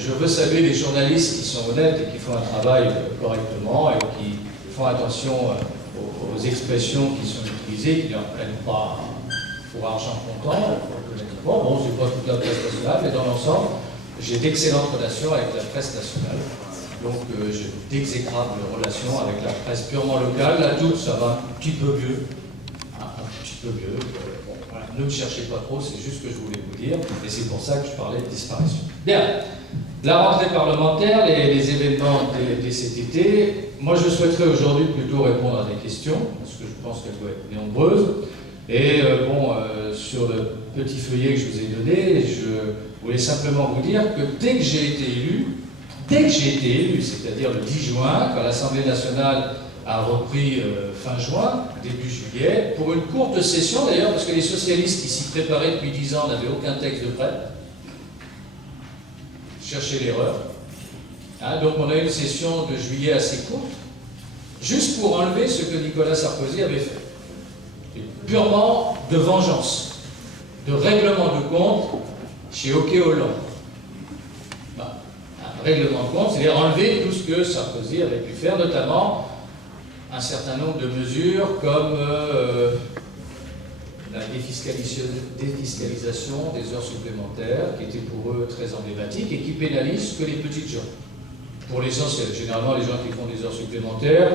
je veux saluer les journalistes qui sont honnêtes et qui font un travail correctement et qui font attention aux expressions qui sont utilisées, qui ne prennent pas pour argent comptant. Bon, c'est pas toute la presse nationale, mais dans l'ensemble, j'ai d'excellentes relations avec la presse nationale. Donc j'ai d'exécrables relations avec la presse purement locale. Là, tout, ça va un petit peu mieux. Un petit peu mieux. Bon, voilà. Ne me cherchez pas trop, c'est juste ce que je voulais vous dire. Et c'est pour ça que je parlais de disparition. Bien. La rentrée parlementaire, les événements dès cet été. Moi, je souhaiterais aujourd'hui plutôt répondre à des questions, parce que je pense qu'elles doivent être nombreuses. Et sur le petit feuillet que je vous ai donné, je voulais simplement vous dire que dès que j'ai été élu, c'est-à-dire le 10 juin, quand l'Assemblée nationale a repris fin juin, début juillet, pour une courte session d'ailleurs, parce que les socialistes qui s'y préparaient depuis 10 ans n'avaient aucun texte de prêt, cherchez l'erreur. Hein, donc on a eu une session de juillet assez courte, juste pour enlever ce que Nicolas Sarkozy avait fait. Et purement de vengeance, de règlement de compte chez Hockey Hollande. Règlement de compte, c'est-à-dire enlever tout ce que Sarkozy avait pu faire, notamment un certain nombre de mesures comme la défiscalisation des heures supplémentaires, qui était pour eux très emblématique et qui pénalise que les petites gens. Pour l'essentiel, généralement les gens qui font des heures supplémentaires,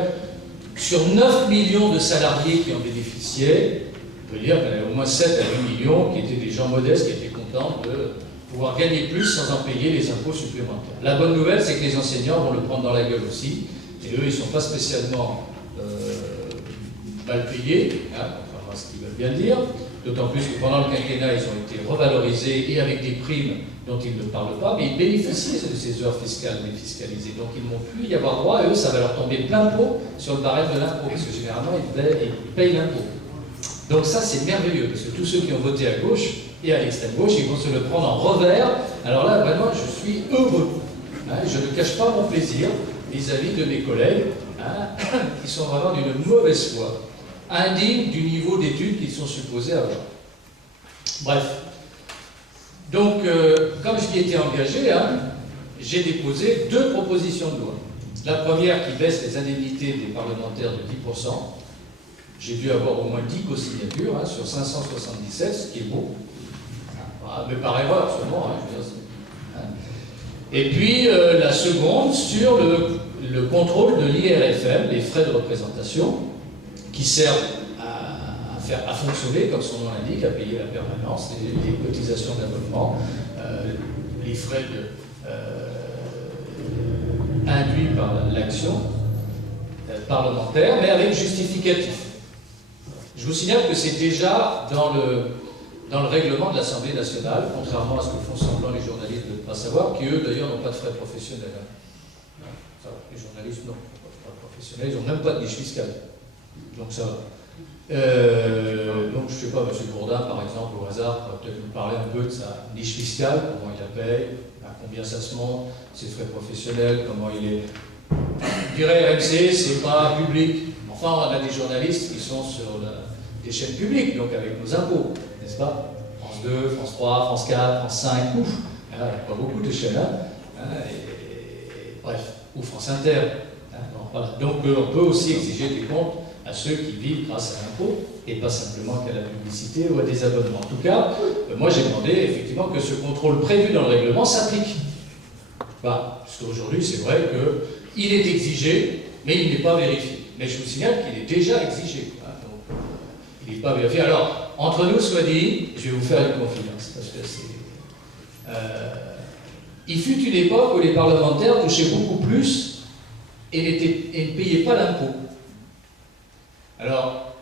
sur 9 millions de salariés qui en bénéficiaient, on peut dire qu'il y en avait au moins 7 à 8 millions qui étaient des gens modestes, qui étaient contents de pouvoir gagner plus sans en payer les impôts supplémentaires. La bonne nouvelle, c'est que les enseignants vont le prendre dans la gueule aussi, et eux, ils ne sont pas spécialement mal payés, hein, contrairement à ce qu'ils veulent bien dire, d'autant plus que pendant le quinquennat, ils ont été revalorisés et avec des primes dont ils ne parlent pas, mais ils bénéficient de ces heures fiscales défiscalisées, donc ils n'ont plus y avoir droit, et eux, ça va leur tomber plein pot sur le barème de l'impôt, parce que généralement, ils payent l'impôt. Donc ça, c'est merveilleux, parce que tous ceux qui ont voté à gauche et à l'extrême gauche, ils vont se le prendre en revers. Alors là, vraiment, je suis heureux. Hein, je ne cache pas mon plaisir vis-à-vis de mes collègues, hein, qui sont vraiment d'une mauvaise foi, indignes du niveau d'études qu'ils sont supposés avoir. Bref. Donc, comme je m'y étais engagé, hein, j'ai déposé 2 propositions de loi. La première qui baisse les indemnités des parlementaires de 10%. J'ai dû avoir au moins 10 co-signatures hein, sur 577, ce qui est beau. Voilà, mais par erreur seulement. Hein, je veux dire, et puis la seconde sur le contrôle de l'IRFM, les frais de représentation, qui servent à fonctionner, comme son nom l'indique, à payer la permanence, les cotisations d'abonnement, les frais induits par l'action parlementaire, mais avec justificatif. Je vous signale que c'est déjà dans le règlement de l'Assemblée nationale, contrairement à ce que font semblant les journalistes de ne pas savoir, qui eux d'ailleurs n'ont pas de frais professionnels. Hein. Ça va, les journalistes non, pas de frais professionnels, ils n'ont même pas de niche fiscale. Donc ça va. Donc je ne sais pas, M. Bourdin par exemple, au hasard, pourrait peut-être nous parler un peu de sa niche fiscale, comment il la paye, à combien ça se monte, ses frais professionnels, comment il est. Je dirais RMC, c'est pas public. Enfin, on a des journalistes qui sont sur des chaînes publiques, donc avec nos impôts, n'est-ce pas? France 2, France 3, France 4, France 5, ouf. Il n'y a pas beaucoup de chaînes, hein, bref, ou France Inter. Hein, bon, voilà. Donc on peut aussi exiger des comptes à ceux qui vivent grâce à l'impôt, et pas simplement qu'à la publicité ou à des abonnements. En tout cas, moi j'ai demandé effectivement que ce contrôle prévu dans le règlement s'applique. Bah, parce qu'aujourd'hui, c'est vrai qu'il est exigé, mais il n'est pas vérifié. Mais je vous signale qu'il est déjà exigé. Hein, donc, il n'est pas vérifié. Alors, entre nous, soit dit, je vais vous faire une confidence, parce que c'est... il fut une époque où les parlementaires touchaient beaucoup plus et ne payaient pas l'impôt. Alors,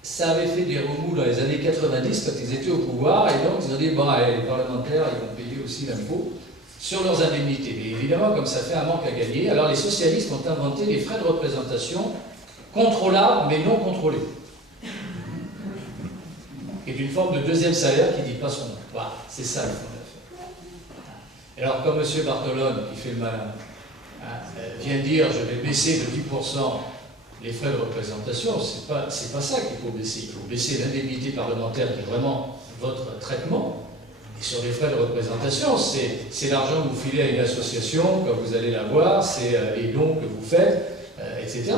ça avait fait des remous dans les années 90 quand ils étaient au pouvoir, et donc ils ont dit, bon, les parlementaires, ils vont payer aussi l'impôt sur leurs indemnités. Mais évidemment, comme ça fait un manque à gagner, alors les socialistes ont inventé les frais de représentation contrôlables mais non contrôlés. Et d'une forme de deuxième salaire qui ne dit pas son nom. Voilà, c'est ça le fond de l'affaire. Alors, comme M. Bartolone, qui fait le malin, vient dire je vais baisser de 10% les frais de représentation, c'est pas ça qu'il faut baisser. Il faut baisser l'indemnité parlementaire qui est vraiment votre traitement, Et sur les frais de représentation, c'est l'argent que vous filez à une association quand vous allez la voir, c'est les dons que vous faites, etc.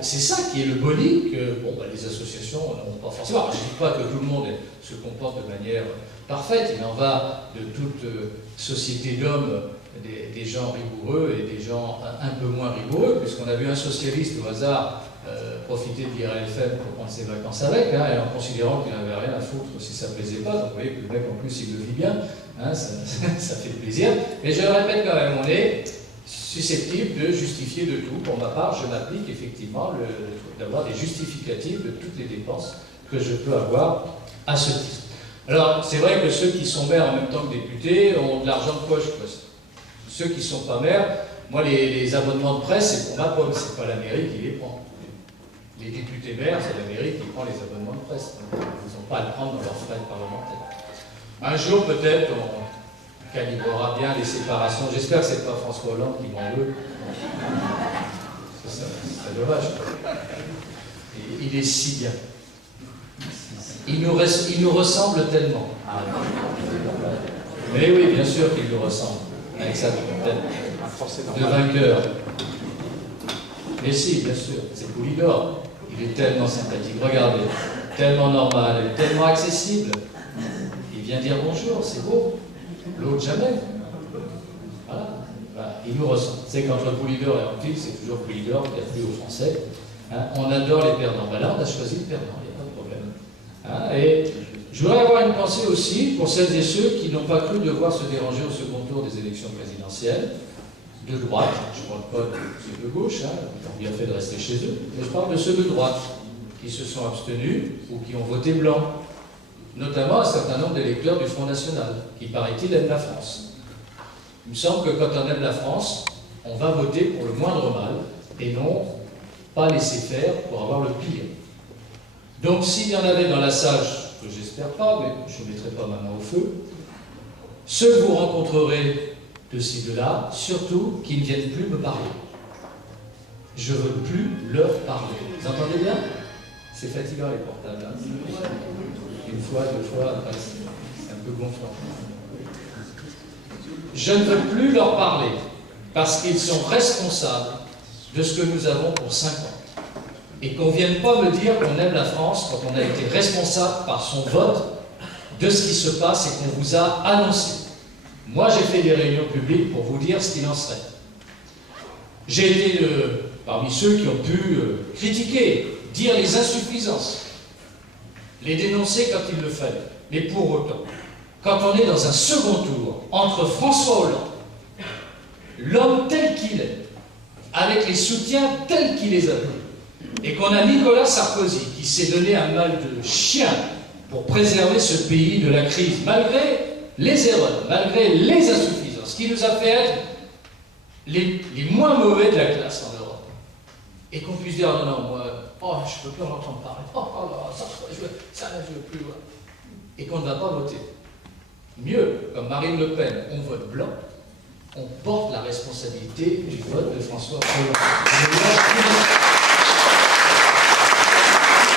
C'est ça qui est le boni que les associations n'ont pas forcément. Alors, je ne dis pas que tout le monde se comporte de manière parfaite, il en va de toute société d'hommes, des gens rigoureux et des gens un peu moins rigoureux, puisqu'on a vu un socialiste au hasard profiter de l'IRFM pour prendre ses vacances avec, et en considérant qu'il n'avait rien à foutre si ça ne plaisait pas. Donc vous voyez que le mec en plus il le vit bien, ça fait plaisir. Mais je le répète quand même, on est susceptible de justifier de tout. Pour ma part, je m'applique effectivement d'avoir des justificatifs de toutes les dépenses que je peux avoir à ce titre. Alors, c'est vrai que ceux qui sont maires en même temps que députés ont de l'argent de poche. Ceux qui ne sont pas maires, moi, les abonnements de presse, c'est pour ma pomme, c'est pas la mairie qui les prend. Les députés maires, c'est la mairie qui prend les abonnements de presse. Ils n'ont pas à le prendre dans leurs frais parlementaires. Un jour, peut-être, on calibrera bien les séparations. J'espère que ce n'est pas François Hollande qui m'en veut. C'est dommage. Et il est si bien. Il nous ressemble tellement. Mais oui, bien sûr qu'il nous ressemble. Avec sa tête de vainqueur. Mais si, bien sûr, c'est Poulidor. Il est tellement sympathique. Regardez, tellement normal, tellement accessible. Il vient dire bonjour, c'est beau. L'autre jamais. Voilà. Il nous ressemble. C'est qu'entre Poulidor et Anquetil, c'est toujours Poulidor qui a plu aux Français. On adore les perdants. Là, on a choisi le perdant, il n'y a pas de problème. Et je voudrais avoir une pensée aussi pour celles et ceux qui n'ont pas cru devoir se déranger au second tour des élections présidentielles, de droite, je ne parle pas de ceux de gauche, ils ont bien fait de rester chez eux, mais je parle de ceux de droite, qui se sont abstenus ou qui ont voté blanc, notamment un certain nombre d'électeurs du Front National, qui, paraît-il, aiment la France. Il me semble que quand on aime la France, on va voter pour le moindre mal, et non pas laisser faire pour avoir le pire. Donc s'il y en avait dans la salle, que j'espère pas, mais je ne mettrai pas ma main au feu, ceux que vous rencontrerez de ci, de là, surtout qui ne viennent plus me parler. Je ne veux plus leur parler. Vous entendez bien? C'est fatigant les portables. Hein, une fois, deux fois, après, c'est un peu gonflant. Je ne veux plus leur parler parce qu'ils sont responsables de ce que nous avons pour 5 ans. Et qu'on ne vienne pas me dire qu'on aime la France quand on a été responsable par son vote de ce qui se passe et qu'on vous a annoncé. Moi, j'ai fait des réunions publiques pour vous dire ce qu'il en serait. J'ai été parmi ceux qui ont pu critiquer, dire les insuffisances, les dénoncer quand il le fallait. Mais pour autant, quand on est dans un second tour entre François Hollande, l'homme tel qu'il est, avec les soutiens tels qu'il les a eu, et qu'on a Nicolas Sarkozy qui s'est donné un mal de chien pour préserver ce pays de la crise, malgré les erreurs, malgré les insuffisances, qui nous a fait être les moins mauvais de la classe en Europe. Et qu'on puisse dire, non, moi, je ne peux plus en entendre parler, ça, je ne veux plus. Et qu'on ne va pas voter. Mieux, comme Marine Le Pen, on vote blanc, on porte la responsabilité du vote de François Hollande.